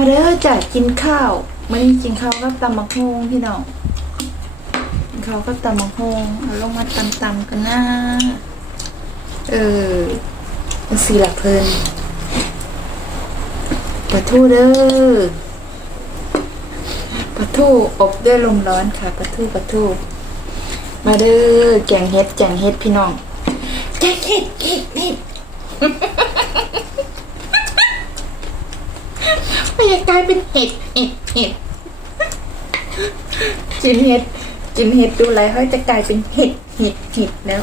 มาเด้อจ้ะกินข้าวมันนี้กินข้าวกับตำมะฮงพี่น้องกินข้าวกับตำมะฮงเอาลงมาตำตำกันนะเออมันสีหลักเพลินปลาทูเด้อปลาทูอบด้วยลมร้อนค่ะปลาทูปลาทูมาเด้อแกงเฮ็ดแกงเฮ็ดพี่น้องแกงเฮ็ดเฮ็ดเฮ็ด ไม่ยากกลายเป็นเห็ดเห็ดเห็ดกินเห็ดกินเห็ดดูไรเขาจะกลายเป็นเห็ดเห็ดเห็ดแล้ว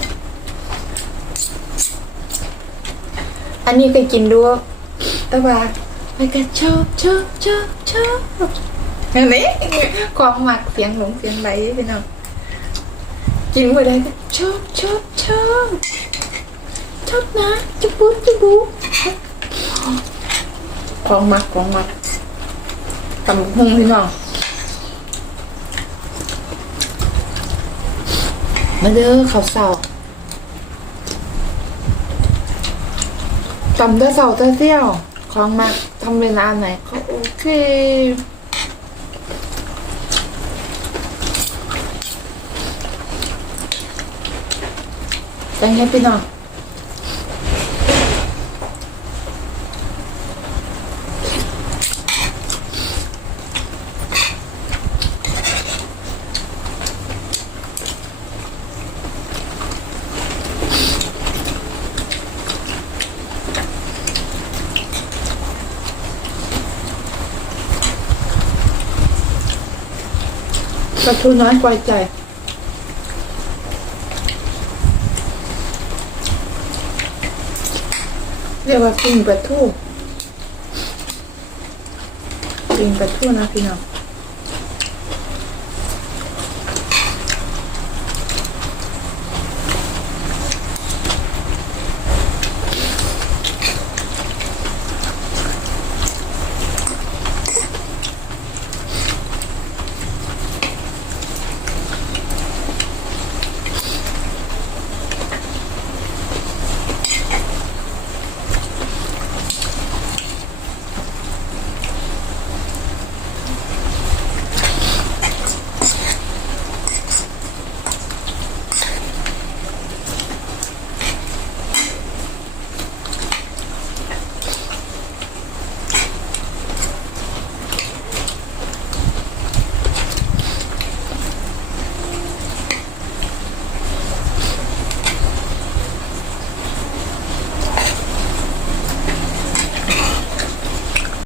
อันนี้เคยกินดูแต่ว่าไม่ก็ชอบชอบชอบชอบเห็นไหมความหมักเสียงหลงเสียงไหลพี่น้องกินเมื่อใดก็ชอบชอบชอบชอบนะจุบุจุบุของมักของมัก ตำหุ่งพี่น้องมาเด้อข้าวเสาตำได้เสาได้เที่ยวของมักทำเวลาไหนก็โอเคจังไงพี่น้อง ปลาทูน้อยกวายใจ เรียกว่าปิงปลาทูปิงปลาทูนะพี่น้อง